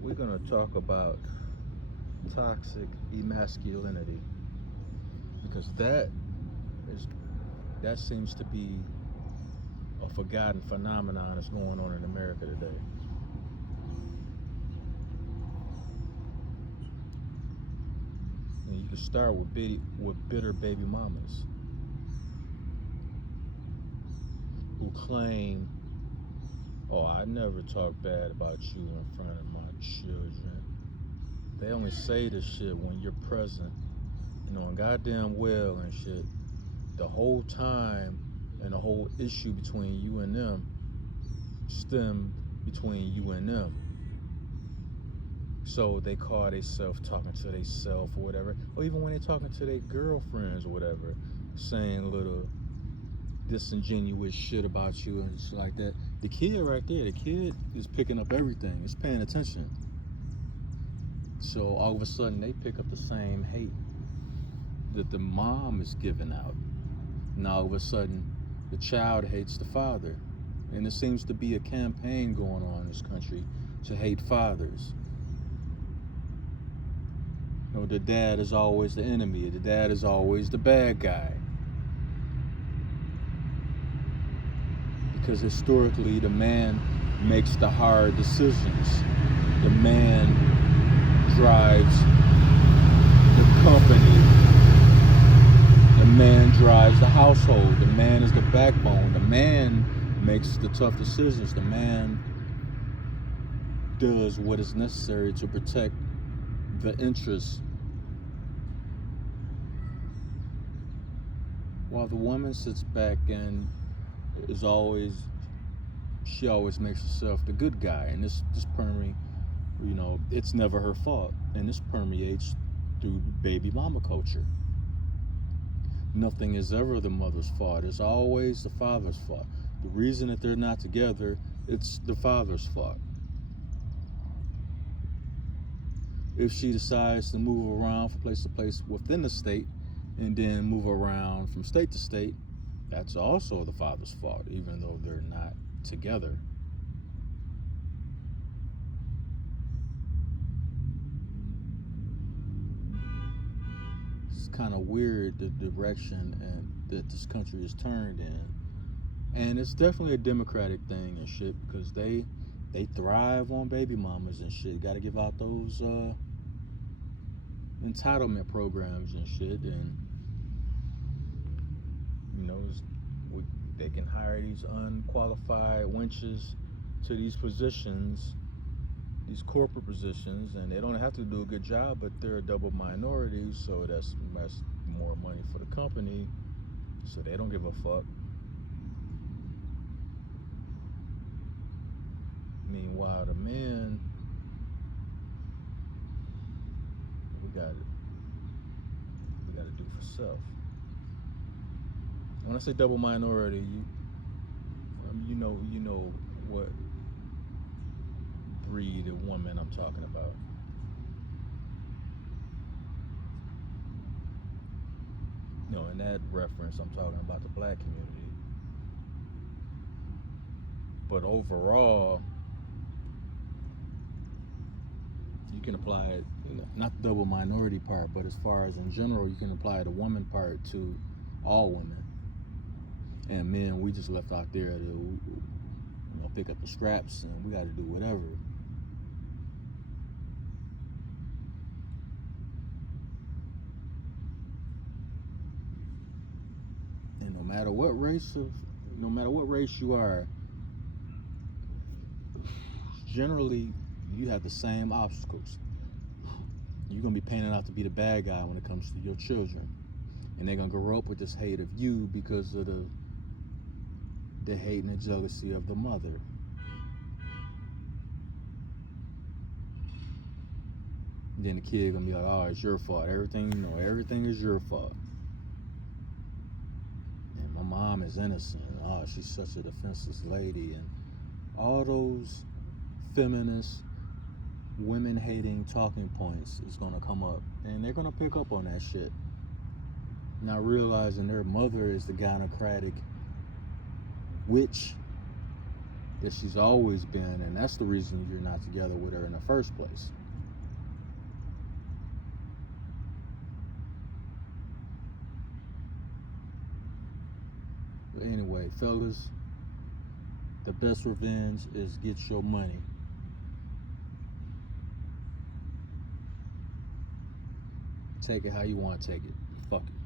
we're going to talk about toxic emasculinity because is that seems to be a forgotten phenomenon that's going on in America today. And you can start with bitter baby mamas who claim, "Oh, I never talk bad about you in front of my children." They only say this shit when you're present, knowing goddamn well and shit. The whole time and the whole issue between you and them stem between you and them. So they call themselves talking to themselves or whatever, or even when they're talking to their girlfriends or whatever, saying little disingenuous shit about you and shit like that. The kid right there, the kid is picking up everything, is paying attention. So all of a sudden they pick up the same hate that the mom is giving out. Now all of a sudden the child hates the father. And there seems to be a campaign going on in this country to hate fathers. You know, the dad is always the enemy. The dad is always the bad guy. Because historically, the man makes the hard decisions. The man drives the company. The man drives the household. The man is the backbone. The man makes the tough decisions. The man does what is necessary to protect the interests, while the woman sits back and she always makes herself the good guy. And this permeates, it's never her fault, and this permeates through baby mama culture. Nothing is ever the mother's fault. It's always the father's fault. The reason that they're not together, it's the father's fault. If she decides to move around from place to place within the state and then move around from state to state, that's also the father's fault, even though they're not together. It's kind of weird the direction that this country is turned in. And it's definitely a democratic thing and shit because they thrive on baby mamas and shit. Got to give out those entitlement programs and shit, and you know they can hire these unqualified wenches to these positions, these corporate positions, and they don't have to do a good job, but they're a double minority, so that's more money for the company, so they don't give a fuck. Meanwhile, the men, we got to do for self. When I say double minority, you know what breed of woman I'm talking about. In that reference, I'm talking about the black community. But overall, you can apply it, not the double minority part, but as far as in general, you can apply the woman part to all women. And men, we just left out there to, pick up the scraps, and we got to do whatever. And no matter what race you are, generally you have the same obstacles. You're gonna be painted out to be the bad guy when it comes to your children, and they're gonna grow up with this hate of you because of the hate and the jealousy of the mother. And then the kid gonna be like, "Oh, it's your fault. Everything is your fault. And my mom is innocent. Oh, she's such a defenseless lady." And all those feminist, women-hating talking points is gonna come up, and they're gonna pick up on that shit, not realizing their mother is the gynocratic witch that she's always been, and that's the reason you're not together with her in the first place. But anyway, fellas, the best revenge is get your money. Take it how you want to take it. Fuck it.